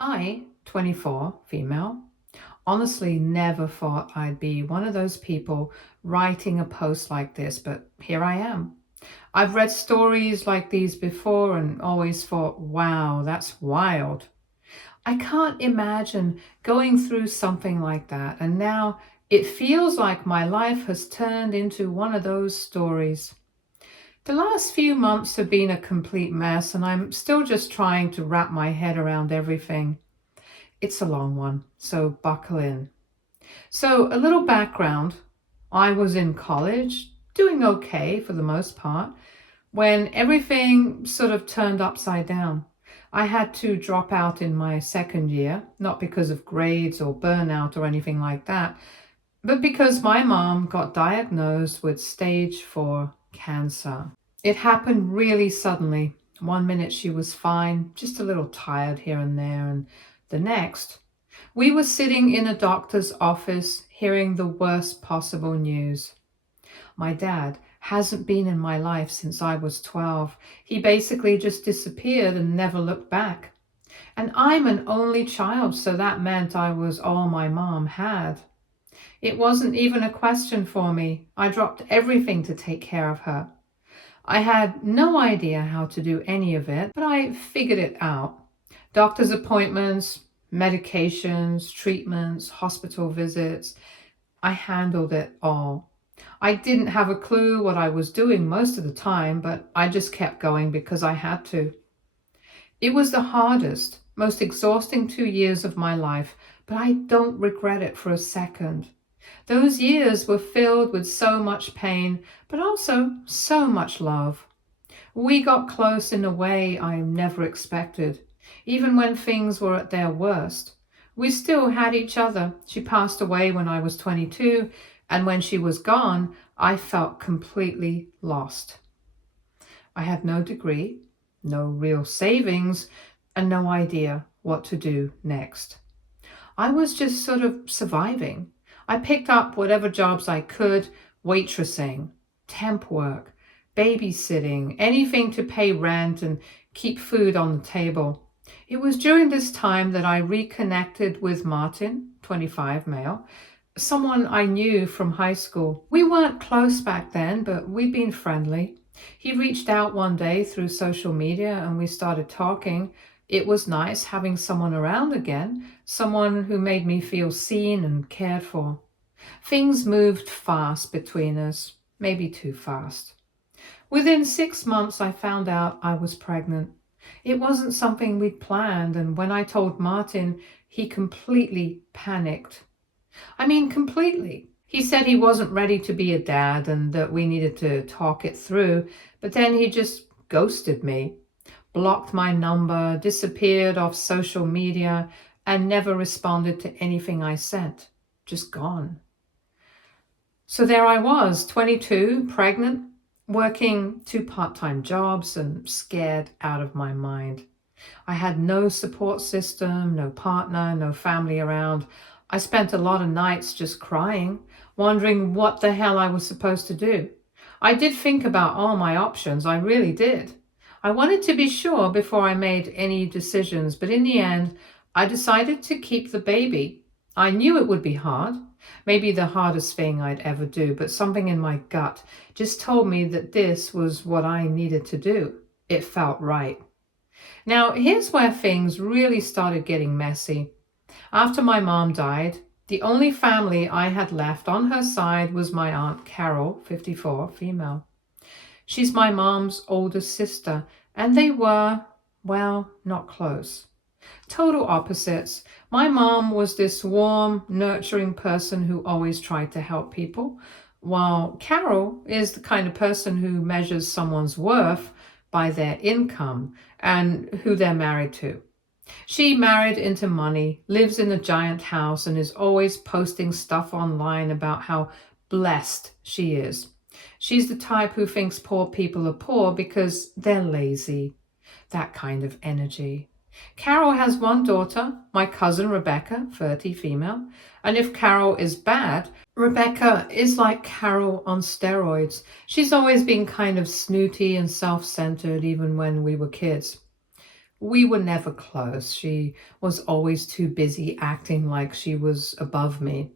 I, 24, female, honestly never thought I'd be one of those people writing a post like this, but here I am. I've read stories like these before and always thought, wow, that's wild. I can't imagine going through something like that, and now it feels like my life has turned into one of those stories. The last few months have been a complete mess, and I'm still just trying to wrap my head around everything. It's a long one, so buckle in. So, a little background. I was in college, doing okay for the most part, when everything sort of turned upside down. I had to drop out in my second year, not because of grades or burnout or anything like that, but because my mom got diagnosed with stage 4 cancer. It happened really suddenly. One minute she was fine, just a little tired here and there, and the next, we were sitting in a doctor's office hearing the worst possible news. My dad hasn't been in my life since I was 12. He basically just disappeared and never looked back. And I'm an only child, so that meant I was all my mom had. It wasn't even a question for me. I dropped everything to take care of her. I had no idea how to do any of it, but I figured it out. Doctor's appointments, medications, treatments, hospital visits. I handled it all. I didn't have a clue what I was doing most of the time, but I just kept going because I had to. It was the hardest, most exhausting 2 years of my life, but I don't regret it for a second. Those years were filled with so much pain, but also so much love. We got close in a way I never expected. Even when things were at their worst, we still had each other. She passed away when I was 22, and when she was gone, I felt completely lost. I had no degree, no real savings, and no idea what to do next. I was just sort of surviving. I picked up whatever jobs I could, waitressing, temp work, babysitting, anything to pay rent and keep food on the table. It was during this time that I reconnected with Martin, 25 male, someone I knew from high school. We weren't close back then, but we'd been friendly. He reached out one day through social media and we started talking. It was nice having someone around again, someone who made me feel seen and cared for. Things moved fast between us, maybe too fast. Within 6 months, I found out I was pregnant. It wasn't something we'd planned, and when I told Martin, he completely panicked. I mean, completely. He said he wasn't ready to be a dad and that we needed to talk it through, but then he just ghosted me, blocked my number, disappeared off social media, and never responded to anything I sent. Just gone. So there I was, 22, pregnant, working 2 part-time jobs and scared out of my mind. I had no support system, no partner, no family around. I spent a lot of nights just crying, wondering what the hell I was supposed to do. I did think about all my options, I really did. I wanted to be sure before I made any decisions, but in the end, I decided to keep the baby. I knew it would be hard, maybe the hardest thing I'd ever do, but something in my gut just told me that this was what I needed to do. It felt right. Now, here's where things really started getting messy. After my mom died, the only family I had left on her side was my Aunt Carol, 54, female. She's my mom's older sister, and they were, well, not close. Total opposites. My mom was this warm, nurturing person who always tried to help people, while Carol is the kind of person who measures someone's worth by their income and who they're married to. She married into money, lives in a giant house, and is always posting stuff online about how blessed she is. She's the type who thinks poor people are poor because they're lazy. That kind of energy. Carol has one daughter, my cousin Rebecca, 30, female. And if Carol is bad, Rebecca is like Carol on steroids. She's always been kind of snooty and self-centered even when we were kids. We were never close. She was always too busy acting like she was above me.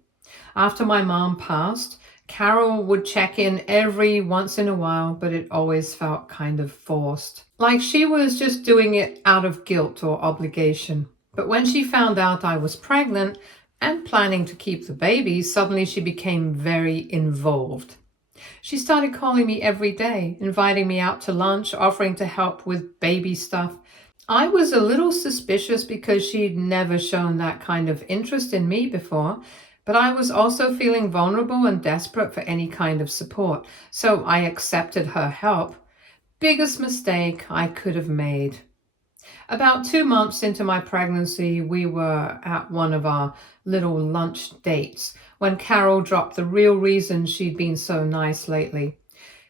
After my mom passed, Carol would check in every once in a while, but it always felt kind of forced. Like she was just doing it out of guilt or obligation. But when she found out I was pregnant and planning to keep the baby, suddenly she became very involved. She started calling me every day, inviting me out to lunch, offering to help with baby stuff. I was a little suspicious because she'd never shown that kind of interest in me before, but I was also feeling vulnerable and desperate for any kind of support, so I accepted her help. Biggest mistake I could have made. About 2 months into my pregnancy, we were at one of our little lunch dates when Carol dropped the real reason she'd been so nice lately.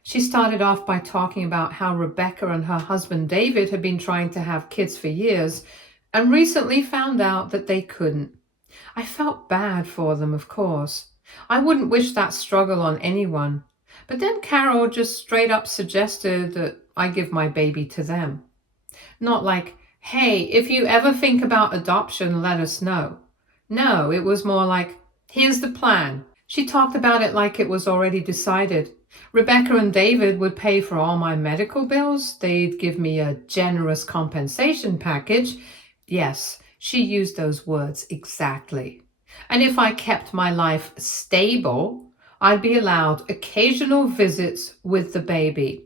She started off by talking about how Rebecca and her husband David had been trying to have kids for years and recently found out that they couldn't. I felt bad for them, of course. I wouldn't wish that struggle on anyone. But then Carol just straight up suggested that I give my baby to them. Not like, hey, if you ever think about adoption, let us know. No, it was more like, here's the plan. She talked about it like it was already decided. Rebecca and David would pay for all my medical bills. They'd give me a generous compensation package. Yes, she used those words exactly. And if I kept my life stable, I'd be allowed occasional visits with the baby.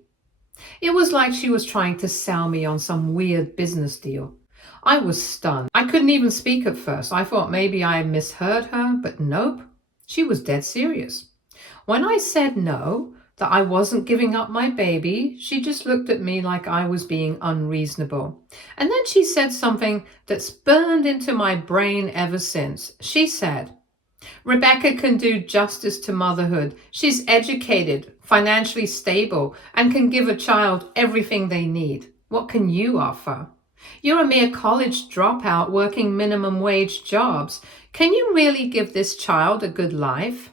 It was like she was trying to sell me on some weird business deal. I was stunned. I couldn't even speak at first. I thought maybe I misheard her, but nope. She was dead serious. When I said no, that I wasn't giving up my baby, she just looked at me like I was being unreasonable. And then she said something that's burned into my brain ever since. She said, Rebecca can do justice to motherhood. She's educated, financially stable, and can give a child everything they need. What can you offer? You're a mere college dropout working minimum wage jobs. Can you really give this child a good life?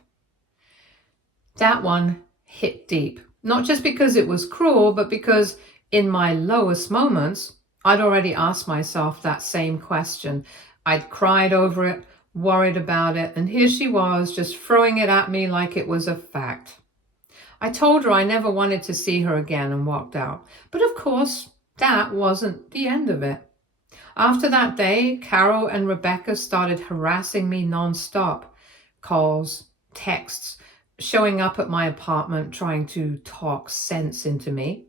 That one hit deep. Not just because it was cruel, but because in my lowest moments, I'd already asked myself that same question. I'd cried over it, worried about it, and here she was just throwing it at me like it was a fact. I told her I never wanted to see her again and walked out. But of course, that wasn't the end of it. After that day, Carol and Rebecca started harassing me nonstop. Calls, texts, showing up at my apartment trying to talk sense into me.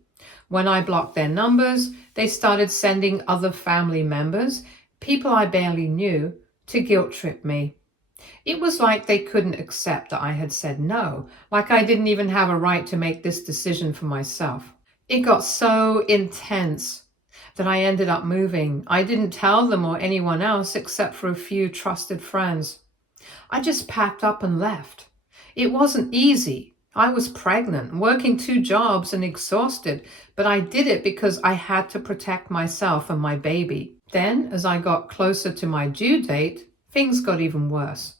When I blocked their numbers, they started sending other family members, people I barely knew, to guilt trip me. It was like they couldn't accept that I had said no, like I didn't even have a right to make this decision for myself. It got so intense that I ended up moving. I didn't tell them or anyone else except for a few trusted friends. I just packed up and left. It wasn't easy. I was pregnant, working 2 jobs and exhausted, but I did it because I had to protect myself and my baby. Then, as I got closer to my due date, things got even worse.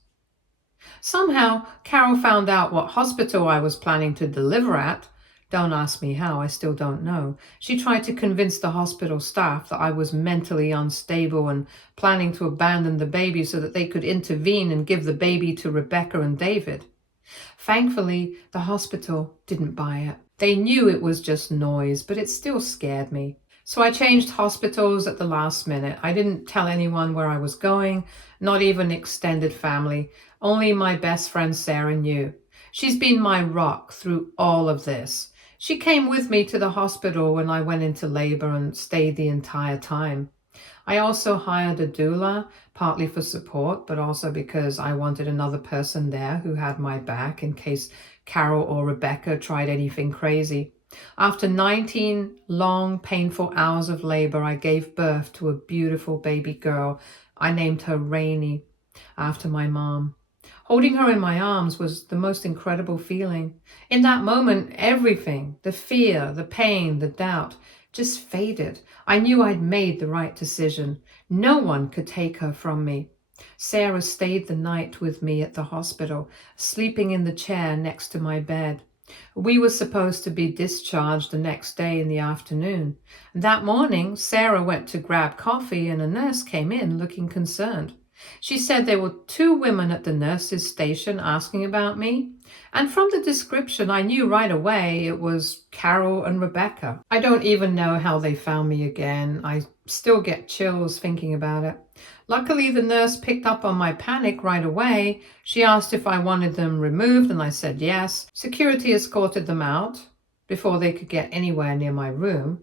Somehow, Carol found out what hospital I was planning to deliver at. Don't ask me how, I still don't know. She tried to convince the hospital staff that I was mentally unstable and planning to abandon the baby so that they could intervene and give the baby to Rebecca and David. Thankfully, the hospital didn't buy it. They knew it was just noise, but it still scared me. So I changed hospitals at the last minute. I didn't tell anyone where I was going, not even extended family. Only my best friend Sarah knew. She's been my rock through all of this. She came with me to the hospital when I went into labor and stayed the entire time. I also hired a doula, partly for support, but also because I wanted another person there who had my back in case Carol or Rebecca tried anything crazy. After 19 long, painful hours of labor, I gave birth to a beautiful baby girl. I named her Rainy, after my mom. Holding her in my arms was the most incredible feeling. In that moment, everything, the fear, the pain, the doubt, just faded. I knew I'd made the right decision. No one could take her from me. Sarah stayed the night with me at the hospital, sleeping in the chair next to my bed. We were supposed to be discharged the next day in the afternoon. That morning, Sarah went to grab coffee and a nurse came in looking concerned. She said there were two women at the nurse's station asking about me, and from the description, I knew right away it was Carol and Rebecca. I don't even know how they found me again. I still get chills thinking about it. Luckily, the nurse picked up on my panic right away. She asked if I wanted them removed, and I said yes. Security escorted them out before they could get anywhere near my room.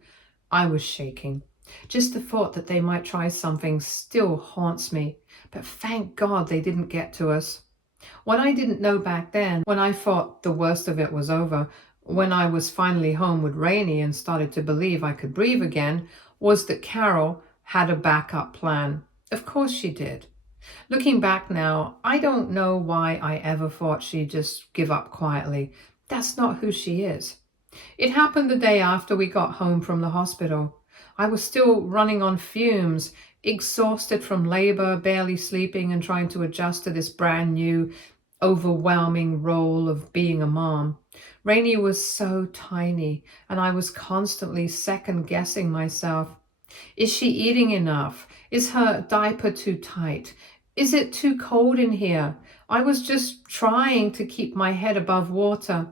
I was shaking. Just the thought that they might try something still haunts me, but thank God they didn't get to us. What I didn't know back then, when I thought the worst of it was over, when I was finally home with Rainey and started to believe I could breathe again, was that Carol had a backup plan. Of course she did. Looking back now, I don't know why I ever thought she'd just give up quietly. That's not who she is. It happened the day after we got home from the hospital. I was still running on fumes, exhausted from labor, barely sleeping, and trying to adjust to this brand new, overwhelming role of being a mom. Rainey was so tiny, and I was constantly second guessing myself. Is she eating enough? Is her diaper too tight? Is it too cold in here? I was just trying to keep my head above water.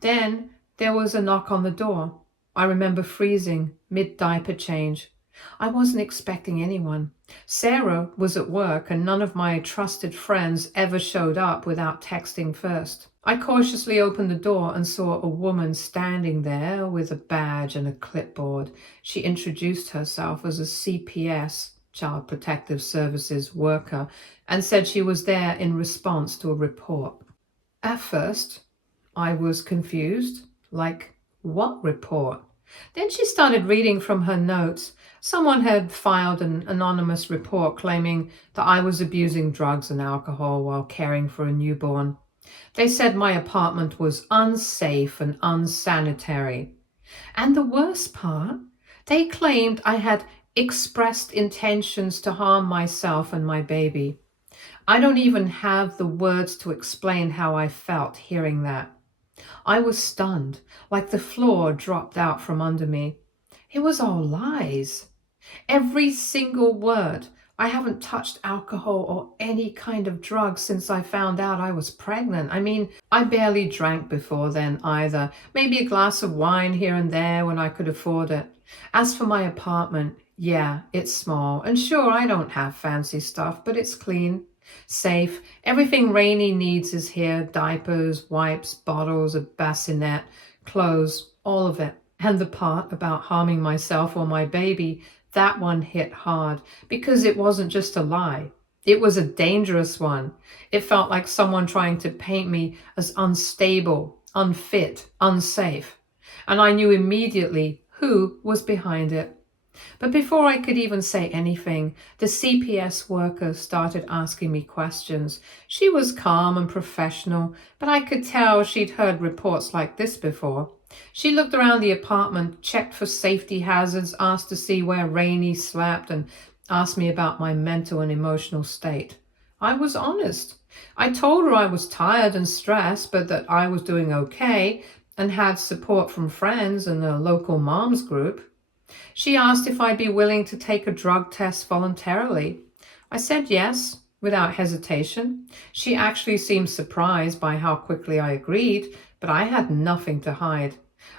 Then there was a knock on the door. I remember freezing mid-diaper change. I wasn't expecting anyone. Sarah was at work and none of my trusted friends ever showed up without texting first. I cautiously opened the door and saw a woman standing there with a badge and a clipboard. She introduced herself as a CPS, Child Protective Services worker, and said she was there in response to a report. At first, I was confused, like, what report? Then she started reading from her notes. Someone had filed an anonymous report claiming that I was abusing drugs and alcohol while caring for a newborn. They said my apartment was unsafe and unsanitary. And the worst part, they claimed I had expressed intentions to harm myself and my baby. I don't even have the words to explain how I felt hearing that. I was stunned, like the floor dropped out from under me. It was all lies. Every single word. I haven't touched alcohol or any kind of drug since I found out I was pregnant. I mean, I barely drank before then either. Maybe a glass of wine here and there when I could afford it. As for my apartment, yeah, it's small. And sure, I don't have fancy stuff, but it's clean, safe. Everything Rainey needs is here. Diapers, wipes, bottles, a bassinet, clothes, all of it. And the part about harming myself or my baby, that one hit hard because it wasn't just a lie. It was a dangerous one. It felt like someone trying to paint me as unstable, unfit, unsafe. And I knew immediately who was behind it. But before I could even say anything, the CPS worker started asking me questions. She was calm and professional, but I could tell she'd heard reports like this before. She looked around the apartment, checked for safety hazards, asked to see where Rainey slept, and asked me about my mental and emotional state. I was honest. I told her I was tired and stressed, but that I was doing okay and had support from friends and the local moms group. She asked if I'd be willing to take a drug test voluntarily. I said yes, without hesitation. She actually seemed surprised by how quickly I agreed, but I had nothing to hide.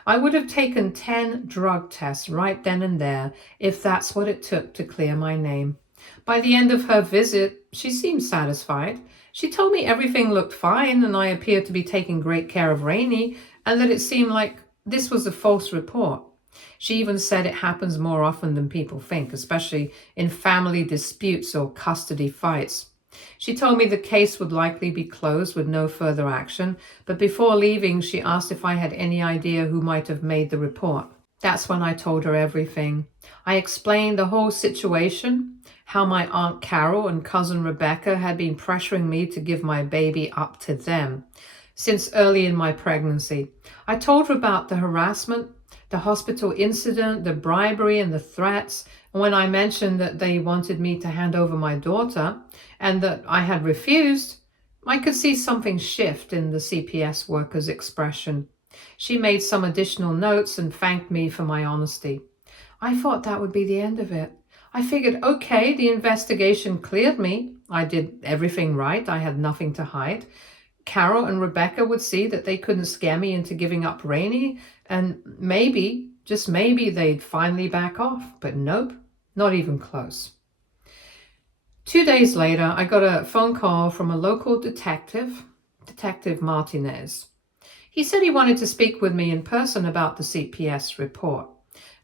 I would have taken 10 drug tests right then and there if that's what it took to clear my name. By the end of her visit, she seemed satisfied. She told me everything looked fine and I appeared to be taking great care of Rainey and that it seemed like this was a false report. She even said it happens more often than people think, especially in family disputes or custody fights. She told me the case would likely be closed with no further action, but before leaving, she asked if I had any idea who might have made the report. That's when I told her everything. I explained the whole situation, how my Aunt Carol and cousin Rebecca had been pressuring me to give my baby up to them since early in my pregnancy. I told her about the harassment, the hospital incident, the bribery and the threats. And when I mentioned that they wanted me to hand over my daughter and that I had refused, I could see something shift in the CPS worker's expression. She made some additional notes and thanked me for my honesty. I thought that would be the end of it. I figured, okay, the investigation cleared me. I did everything right. I had nothing to hide. Carol and Rebecca would see that they couldn't scare me into giving up Rainey, and maybe, just maybe, they'd finally back off. But nope, not even close. 2 days later, I got a phone call from a local detective, Detective Martinez. He said he wanted to speak with me in person about the CPS report.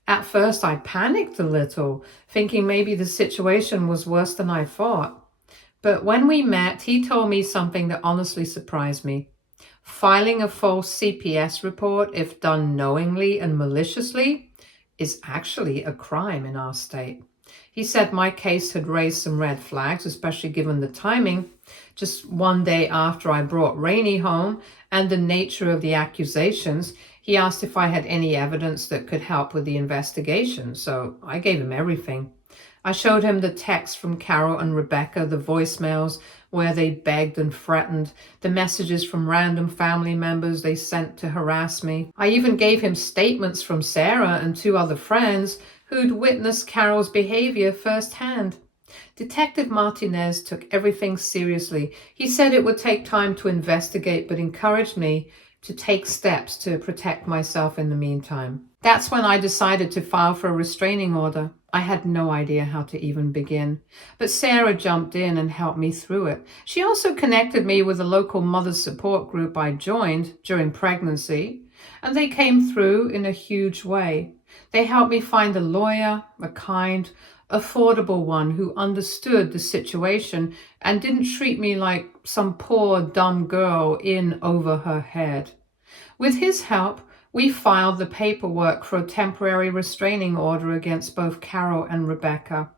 At first, I panicked a little, thinking maybe the situation was worse than I thought. But when we met, he told me something that honestly surprised me. Filing a false CPS report, if done knowingly and maliciously, is actually a crime in our state. He said my case had raised some red flags, especially given the timing, just one day after I brought Rainey home, and the nature of the accusations. He asked if I had any evidence that could help with the investigation, so I gave him everything. I showed him the texts from Carol and Rebecca, the voicemails where they begged and threatened, the messages from random family members they sent to harass me. I even gave him statements from Sarah and 2 other friends who'd witnessed Carol's behavior firsthand. Detective Martinez took everything seriously. He said it would take time to investigate, but encouraged me to take steps to protect myself in the meantime. That's when I decided to file for a restraining order. I had no idea how to even begin, but Sarah jumped in and helped me through it. She also connected me with a local mother support group I joined during pregnancy, and they came through in a huge way. They helped me find a lawyer, a kind, affordable one who understood the situation and didn't treat me like some poor, dumb girl in over her head. With his help, we filed the paperwork for a temporary restraining order against both Carol and Rebecca.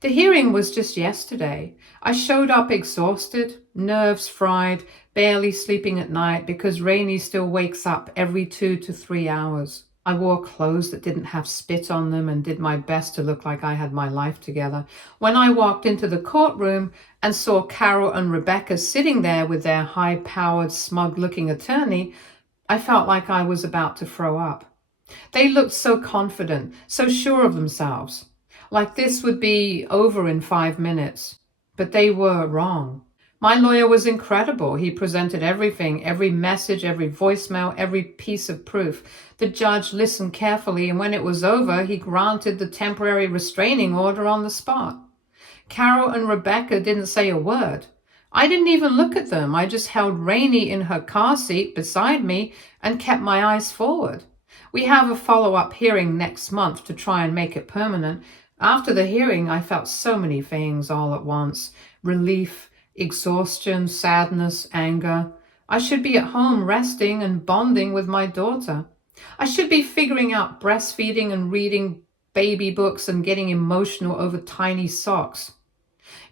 The hearing was just yesterday. I showed up exhausted, nerves fried, barely sleeping at night because Rainey still wakes up every 2 to 3 hours. I wore clothes that didn't have spit on them and did my best to look like I had my life together. When I walked into the courtroom and saw Carol and Rebecca sitting there with their high-powered, smug-looking attorney, I felt like I was about to throw up. They looked so confident, so sure of themselves, like this would be over in 5 minutes. But they were wrong. My lawyer was incredible. He presented everything, every message, every voicemail, every piece of proof. The judge listened carefully, and when it was over, he granted the temporary restraining order on the spot. Carol and Rebecca didn't say a word. I didn't even look at them. I just held Rainey in her car seat beside me and kept my eyes forward. We have a follow-up hearing next month to try and make it permanent. After the hearing, I felt so many things all at once. Relief, exhaustion, sadness, anger. I should be at home resting and bonding with my daughter. I should be figuring out breastfeeding and reading baby books and getting emotional over tiny socks.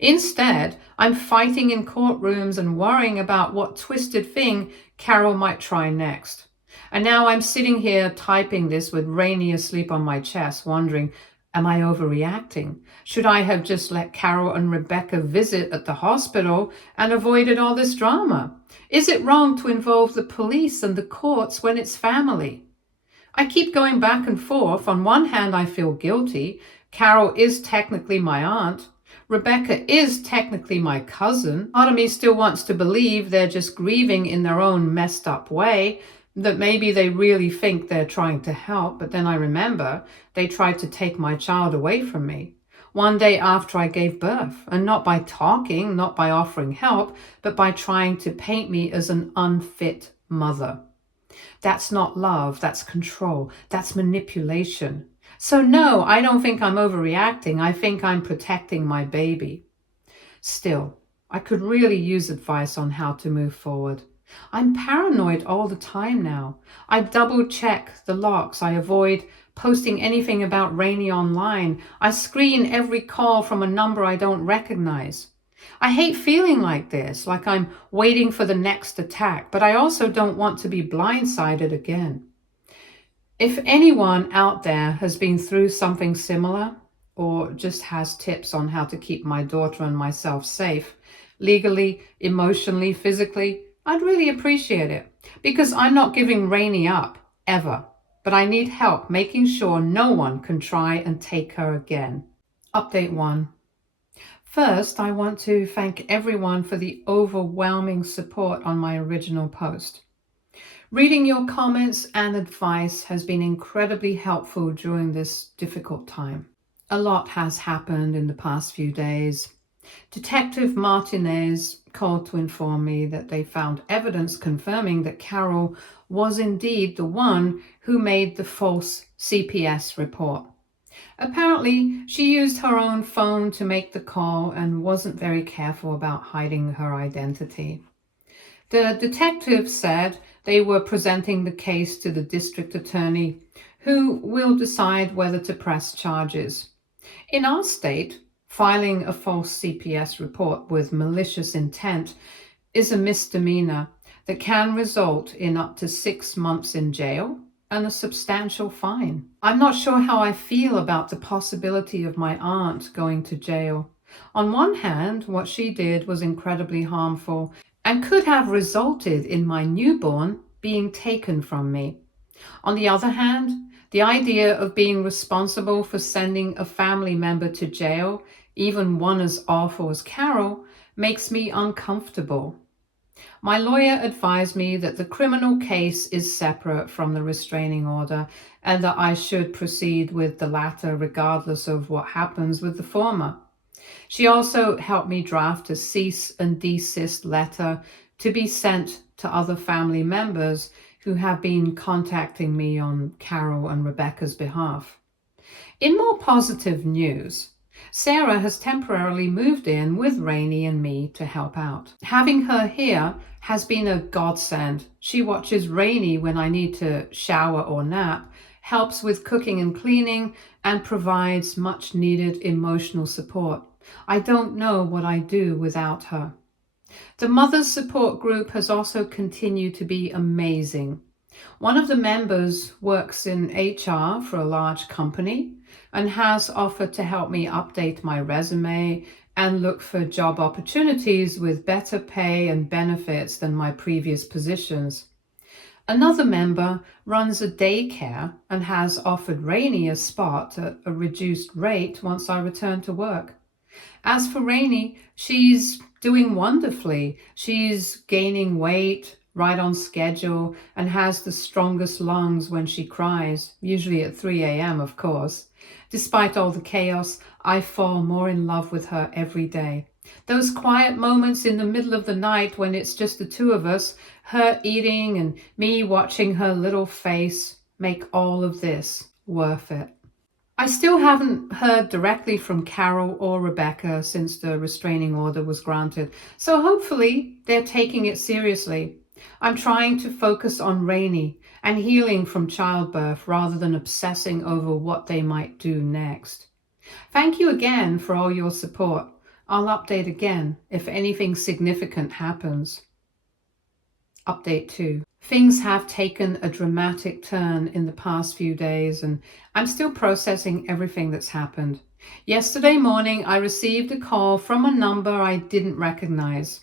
Instead, I'm fighting in courtrooms and worrying about what twisted thing Carol might try next. And now I'm sitting here typing this with Rainey asleep on my chest, wondering, am I overreacting? Should I have just let Carol and Rebecca visit at the hospital and avoided all this drama? Is it wrong to involve the police and the courts when it's family? I keep going back and forth. On one hand, I feel guilty. Carol is technically my aunt. Rebecca is technically my cousin. Part of me still wants to believe they're just grieving in their own messed up way, that maybe they really think they're trying to help, but then I remember they tried to take my child away from me. One day after I gave birth, and not by talking, not by offering help, but by trying to paint me as an unfit mother. That's not love, that's control, that's manipulation. So no, I don't think I'm overreacting. I think I'm protecting my baby. Still, I could really use advice on how to move forward. I'm paranoid all the time now. I double check the locks. I avoid posting anything about Rainey online. I screen every call from a number I don't recognize. I hate feeling like this, like I'm waiting for the next attack, but I also don't want to be blindsided again. If anyone out there has been through something similar or just has tips on how to keep my daughter and myself safe, legally, emotionally, physically, I'd really appreciate it. Because I'm not giving Rainey up, ever. But I need help making sure no one can try and take her again. Update 1. First, I want to thank everyone for the overwhelming support on my original post. Reading your comments and advice has been incredibly helpful during this difficult time. A lot has happened in the past few days. Detective Martinez called to inform me that they found evidence confirming that Carol was indeed the one who made the false CPS report. Apparently, she used her own phone to make the call and wasn't very careful about hiding her identity. The detective said they were presenting the case to the district attorney, who will decide whether to press charges. In our state, filing a false CPS report with malicious intent is a misdemeanor that can result in up to 6 months in jail and a substantial fine. I'm not sure how I feel about the possibility of my aunt going to jail. On one hand, what she did was incredibly harmful and could have resulted in my newborn being taken from me. On the other hand, the idea of being responsible for sending a family member to jail, even one as awful as Carol, makes me uncomfortable. My lawyer advised me that the criminal case is separate from the restraining order and that I should proceed with the latter regardless of what happens with the former. She also helped me draft a cease and desist letter to be sent to other family members who have been contacting me on Carol and Rebecca's behalf. In more positive news, Sarah has temporarily moved in with Rainey and me to help out. Having her here has been a godsend. She watches Rainey when I need to shower or nap, helps with cooking and cleaning, and provides much needed emotional support. I don't know what I'd do without her. The Mothers Support Group has also continued to be amazing. One of the members works in HR for a large company and has offered to help me update my resume and look for job opportunities with better pay and benefits than my previous positions. Another member runs a daycare and has offered Rainey a spot at a reduced rate once I return to work. As for Rainey, she's doing wonderfully. She's gaining weight, right on schedule, and has the strongest lungs when she cries, usually at 3 a.m., of course. Despite all the chaos, I fall more in love with her every day. Those quiet moments in the middle of the night when it's just the two of us, her eating and me watching her little face, make all of this worth it. I still haven't heard directly from Carol or Rebecca since the restraining order was granted, so hopefully they're taking it seriously. I'm trying to focus on Rainey and healing from childbirth rather than obsessing over what they might do next. Thank you again for all your support. I'll update again if anything significant happens. Update 2. Things have taken a dramatic turn in the past few days, and I'm still processing everything that's happened. Yesterday morning, I received a call from a number I didn't recognize.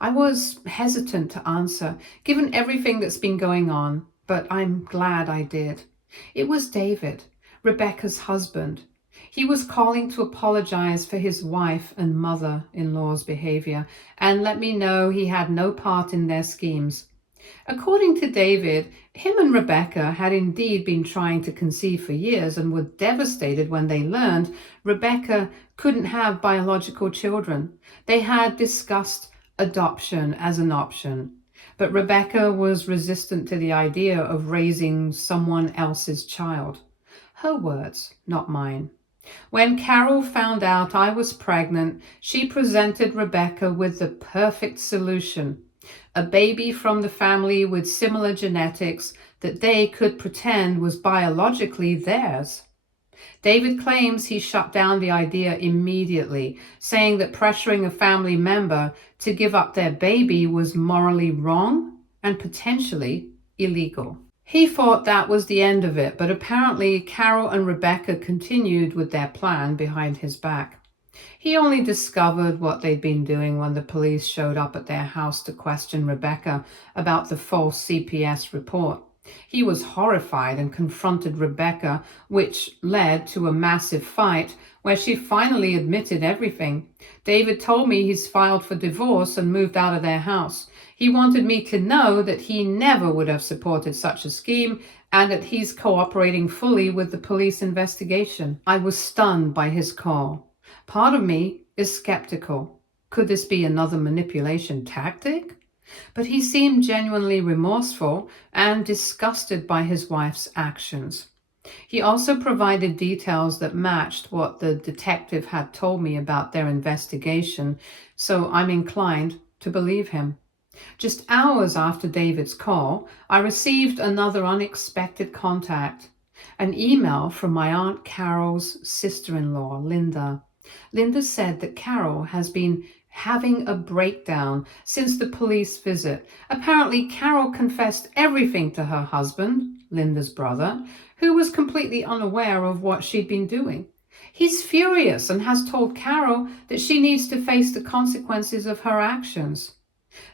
I was hesitant to answer, given everything that's been going on, but I'm glad I did. It was David, Rebecca's husband. He was calling to apologize for his wife and mother-in-law's behavior and let me know he had no part in their schemes. According to David, him and Rebecca had indeed been trying to conceive for years and were devastated when they learned Rebecca couldn't have biological children. They had discussed adoption as an option, but Rebecca was resistant to the idea of raising someone else's child. Her words, not mine. When Carol found out I was pregnant, she presented Rebecca with the perfect solution. A baby from the family with similar genetics that they could pretend was biologically theirs. David claims he shut down the idea immediately, saying that pressuring a family member to give up their baby was morally wrong and potentially illegal. He thought that was the end of it, but apparently Carol and Rebecca continued with their plan behind his back. He only discovered what they'd been doing when the police showed up at their house to question Rebecca about the false CPS report. He was horrified and confronted Rebecca, which led to a massive fight where she finally admitted everything. David told me he's filed for divorce and moved out of their house. He wanted me to know that he never would have supported such a scheme and that he's cooperating fully with the police investigation. I was stunned by his call. Part of me is skeptical. Could this be another manipulation tactic? But he seemed genuinely remorseful and disgusted by his wife's actions. He also provided details that matched what the detective had told me about their investigation, so I'm inclined to believe him. Just hours after David's call, I received another unexpected contact, an email from my Aunt Carol's sister-in-law, Linda. Linda said that Carol has been having a breakdown since the police visit. Apparently, Carol confessed everything to her husband, Linda's brother, who was completely unaware of what she'd been doing. He's furious and has told Carol that she needs to face the consequences of her actions.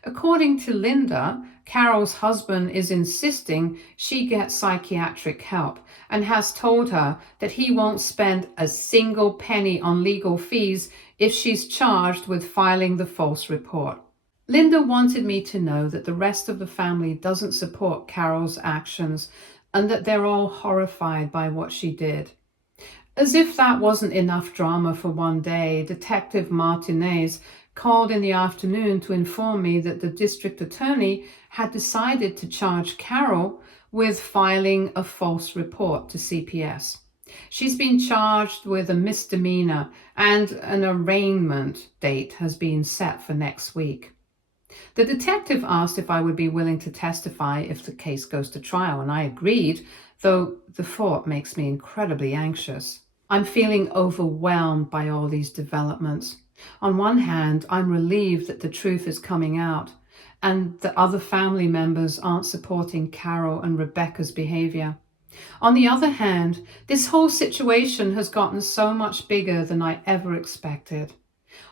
According to Linda, Carol's husband is insisting she get psychiatric help and has told her that he won't spend a single penny on legal fees if she's charged with filing the false report. Linda wanted me to know that the rest of the family doesn't support Carol's actions and that they're all horrified by what she did. As if that wasn't enough drama for one day, Detective Martinez called in the afternoon to inform me that the district attorney had decided to charge Carol with filing a false report to CPS. She's been charged with a misdemeanor and an arraignment date has been set for next week. The detective asked if I would be willing to testify if the case goes to trial, and I agreed, though the thought makes me incredibly anxious. I'm feeling overwhelmed by all these developments. On one hand, I'm relieved that the truth is coming out and that other family members aren't supporting Carol and Rebecca's behavior. On the other hand, this whole situation has gotten so much bigger than I ever expected.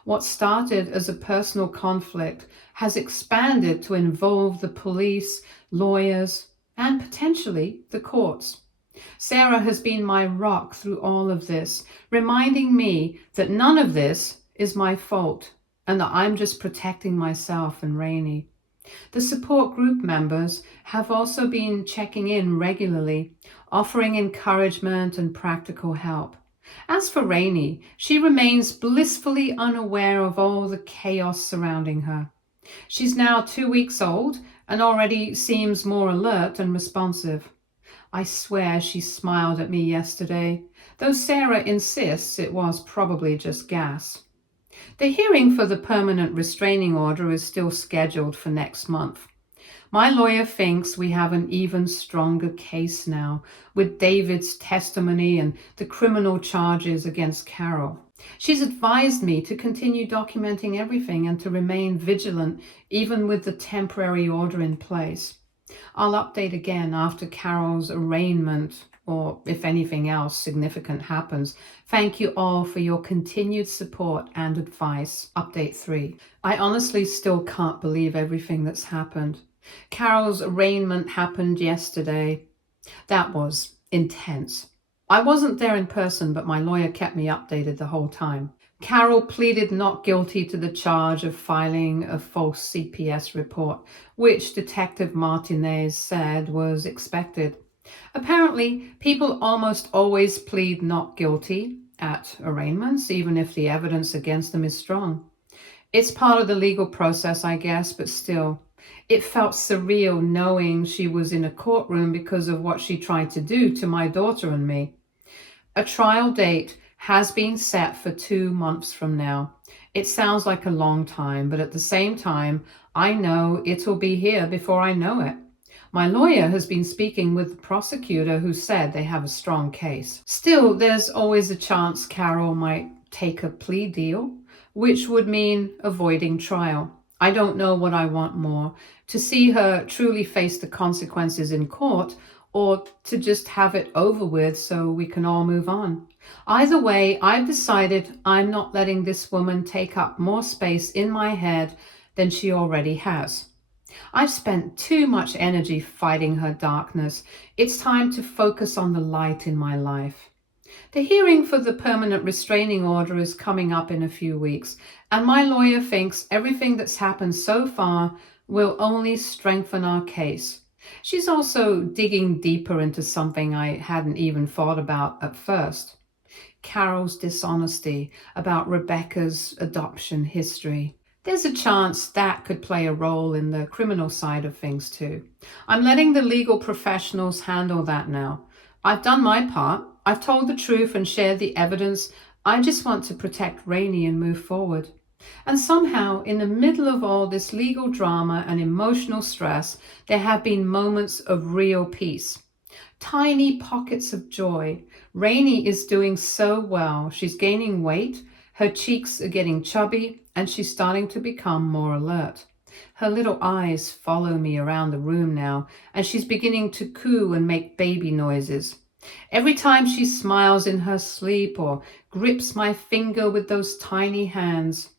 What started as a personal conflict has expanded to involve the police, lawyers, and potentially the courts. Sarah has been my rock through all of this, reminding me that none of this is my fault and that I'm just protecting myself and Rainey. The support group members have also been checking in regularly, offering encouragement and practical help. As for Rainey, she remains blissfully unaware of all the chaos surrounding her. She's now 2 weeks old and already seems more alert and responsive. I swear she smiled at me yesterday, though Sarah insists it was probably just gas. The hearing for the permanent restraining order is still scheduled for next month. My lawyer thinks we have an even stronger case now, with David's testimony and the criminal charges against Carol. She's advised me to continue documenting everything and to remain vigilant, even with the temporary order in place. I'll update again after Carol's arraignment or if anything else significant happens. Thank you all for your continued support and advice. Update 3. I honestly still can't believe everything that's happened. Carol's arraignment happened yesterday. That was intense. I wasn't there in person, but my lawyer kept me updated the whole time. Carol pleaded not guilty to the charge of filing a false CPS report, which Detective Martinez said was expected. Apparently, people almost always plead not guilty at arraignments, even if the evidence against them is strong. It's part of the legal process, I guess, but still, it felt surreal knowing she was in a courtroom because of what she tried to do to my daughter and me. A trial date has been set for 2 months from now. It sounds like a long time, but at the same time, I know it'll be here before I know it. My lawyer has been speaking with the prosecutor who said they have a strong case. Still, there's always a chance Carol might take a plea deal, which would mean avoiding trial. I don't know what I want more, to see her truly face the consequences in court or to just have it over with so we can all move on. Either way, I've decided I'm not letting this woman take up more space in my head than she already has. I've spent too much energy fighting her darkness. It's time to focus on the light in my life. The hearing for the permanent restraining order is coming up in a few weeks, and my lawyer thinks everything that's happened so far will only strengthen our case. She's also digging deeper into something I hadn't even thought about at first. Carol's dishonesty about Rebecca's adoption history. There's a chance that could play a role in the criminal side of things too. I'm letting the legal professionals handle that now. I've done my part. I've told the truth and shared the evidence. I just want to protect Rainey and move forward. And somehow, in the middle of all this legal drama and emotional stress, there have been moments of real peace. Tiny pockets of joy. Rainey is doing so well. She's gaining weight, her cheeks are getting chubby, and she's starting to become more alert. Her little eyes follow me around the room now, and she's beginning to coo and make baby noises. Every time she smiles in her sleep or grips my finger with those tiny hands,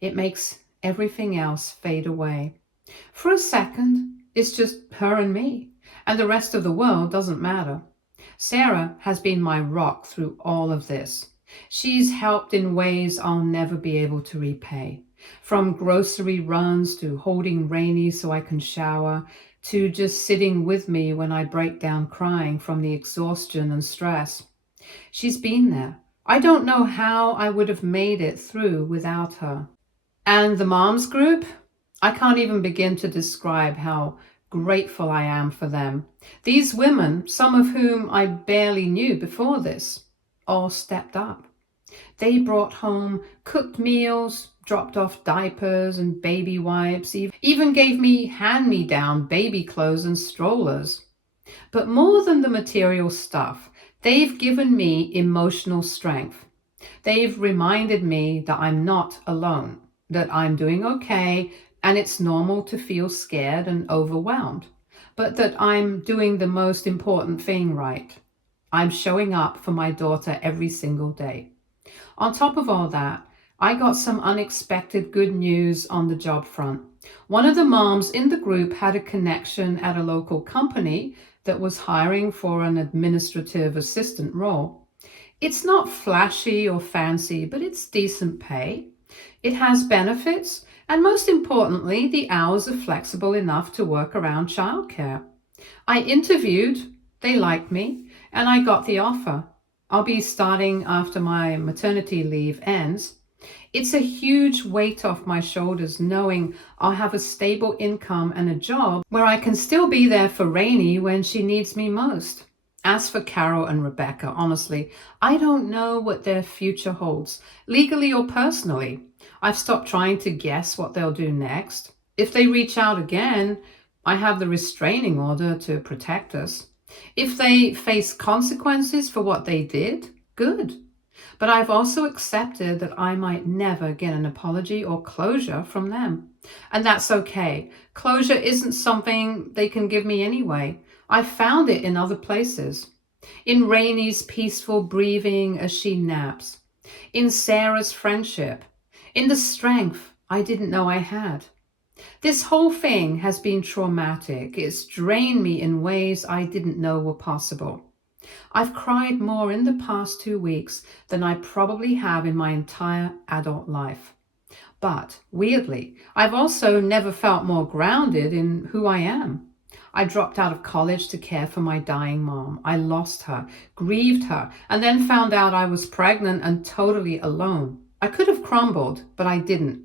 it makes everything else fade away. For a second, it's just her and me, and the rest of the world doesn't matter. Sarah has been my rock through all of this. She's helped in ways I'll never be able to repay. From grocery runs to holding Rainey so I can shower, to just sitting with me when I break down crying from the exhaustion and stress. She's been there. I don't know how I would have made it through without her. And the moms group? I can't even begin to describe how grateful I am for them. These women, some of whom I barely knew before this, all stepped up. They brought home cooked meals, dropped off diapers and baby wipes, even gave me hand-me-down baby clothes and strollers. But more than the material stuff, they've given me emotional strength. They've reminded me that I'm not alone, that I'm doing okay, and it's normal to feel scared and overwhelmed, but that I'm doing the most important thing right. I'm showing up for my daughter every single day. On top of all that, I got some unexpected good news on the job front. One of the moms in the group had a connection at a local company that was hiring for an administrative assistant role. It's not flashy or fancy, but it's decent pay. It has benefits, and most importantly, the hours are flexible enough to work around childcare. I interviewed, they liked me, and I got the offer. I'll be starting after my maternity leave ends. It's a huge weight off my shoulders knowing I'll have a stable income and a job where I can still be there for Rainey when she needs me most. As for Carol and Rebecca, honestly, I don't know what their future holds, legally or personally. I've stopped trying to guess what they'll do next. If they reach out again, I have the restraining order to protect us. If they face consequences for what they did, good. But I've also accepted that I might never get an apology or closure from them. And that's okay. Closure isn't something they can give me anyway. I found it in other places. In Rainey's peaceful breathing as she naps. In Sarah's friendship. In the strength I didn't know I had. This whole thing has been traumatic. It's drained me in ways I didn't know were possible. I've cried more in the past 2 weeks than I probably have in my entire adult life. But weirdly, I've also never felt more grounded in who I am. I dropped out of college to care for my dying mom. I lost her, grieved her, and then found out I was pregnant and totally alone. I could have crumbled, but I didn't.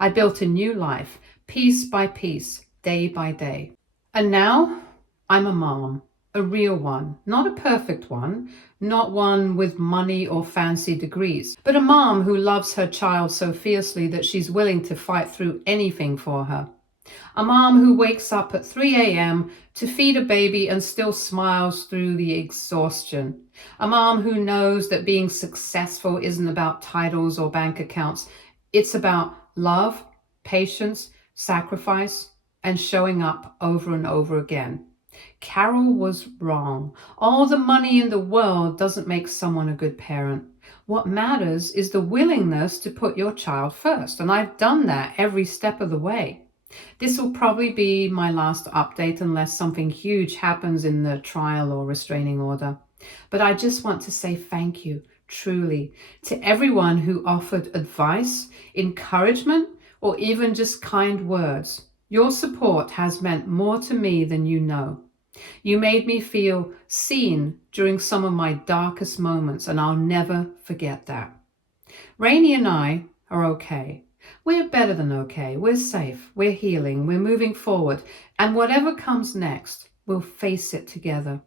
I built a new life, piece by piece, day by day. And now I'm a mom, a real one, not a perfect one, not one with money or fancy degrees, but a mom who loves her child so fiercely that she's willing to fight through anything for her. A mom who wakes up at 3 a.m. to feed a baby and still smiles through the exhaustion. A mom who knows that being successful isn't about titles or bank accounts. It's about love, patience, sacrifice, and showing up over and over again. Carol was wrong. All the money in the world doesn't make someone a good parent. What matters is the willingness to put your child first, and I've done that every step of the way. This will probably be my last update unless something huge happens in the trial or restraining order. But I just want to say thank you, truly, to everyone who offered advice, encouragement, or even just kind words. Your support has meant more to me than you know. You made me feel seen during some of my darkest moments, and I'll never forget that. Rainey and I are okay. We're better than okay. We're safe. We're healing. We're moving forward. And whatever comes next, we'll face it together.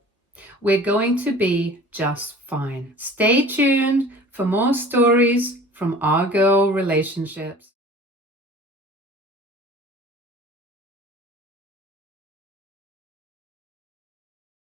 We're going to be just fine. Stay tuned for more stories from our girl relationships.